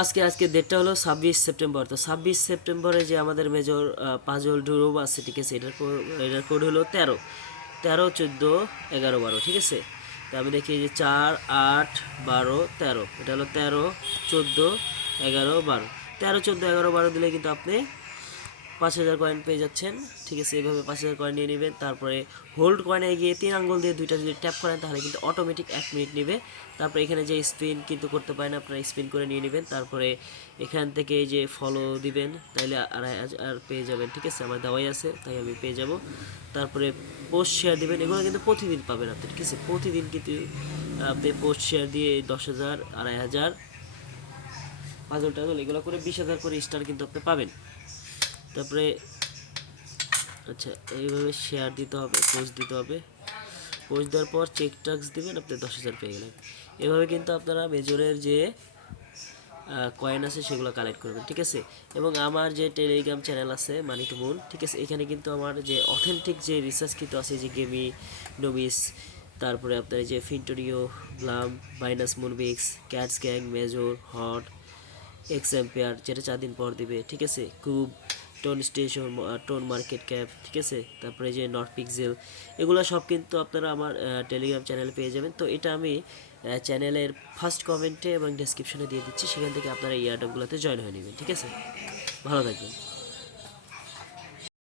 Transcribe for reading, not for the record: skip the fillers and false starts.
আজকে ডেটটা হলো 26 সেপ্টেম্বর। তো 26 সেপ্টেম্বরে যে আমাদের মেজর পাজল ডুরুম আছে, ঠিক আছে, এটার কোড হলো 13, 13, 14, 11, 12, ঠিক আছে। তো আমি দেখি যে 4, 8, 12, 13, এটা হলো 13, 14, 11, 12, 13, 14, 11, 12 দিলে কিন্তু আপনি 5,000 কয়েন পেয়ে যাচ্ছেন, ঠিক আছে। এইভাবে 5,000 কয়েন নিয়ে নেবেন। তারপরে হোল্ড কয়েনে গিয়ে 3 আঙ্গুল দিয়ে দুইটা যদি ট্যাপ করেন তাহলে কিন্তু অটোমেটিক 1 মিনিট নেবে। তারপরে এখানে যে স্পিন কিন্তু করতে পারেন, আপনারা স্পিন করে নিয়ে নেবেন। তারপরে এখান থেকে এই যে ফলো দিবেন, তাইলে 2,500 পেয়ে যাবেন, ঠিক আছে। আমার দেওয়াই আছে তাই আমি পেয়ে যাব। তারপরে পোস্ট শেয়ার দিবেন, এগুলো কিন্তু প্রতিদিন পাবেন আপনি, ঠিক আছে। প্রতিদিন কিন্তু আপনি পোস্ট শেয়ার দিয়ে 10,000, 2,500 পাজল টাজল এগুলো করে 20,000 করে স্টার কিন্তু আপনি পাবেন। তারপরে আচ্ছা, এইভাবে শেয়ার দিতে হবে, পোস্ট দিতে হবে। পোস্ট দেওয়ার পর চেক টাক্স দিবেন, আপনি 10,000 পেয়ে গেলেন। এভাবে কিন্তু আপনারা মেজরের যে কয়েন আছে সেগুলো কালেক্ট করবেন, ঠিক আছে। এবং আমার যে টেলিগ্রাম চ্যানেল আছে মানি টু মুন, ঠিক আছে, এখানে কিন্তু আমার যে অথেন্টিক যে রিসার্চ কিন্তু আছে, যে গেমি, নোমিস, তারপরে আপনার যে ফিন্টোরিও, glam, Binance, Moonbix, cats gang, major, hot, X Empire যেটা 4 দিন পর দিবে, ঠিক আছে, কুব, Ton station, Ton market cap, ঠিক আছে। তারপরে যে নট পিক্সেল, এগুলো সব কিন্তু আপনারা আমার টেলিগ্রাম চ্যানেলে পেয়ে যাবেন। তো এটা আমি চ্যানেলের ফার্স্ট কমেন্টে এবং ডেসক্রিপশনে দিয়ে দিচ্ছি, সেখান থেকে আপনারা এই অ্যাডগুলোতে জয়েন হয়ে নেবেন, ঠিক আছে। ভালো থাকবেন।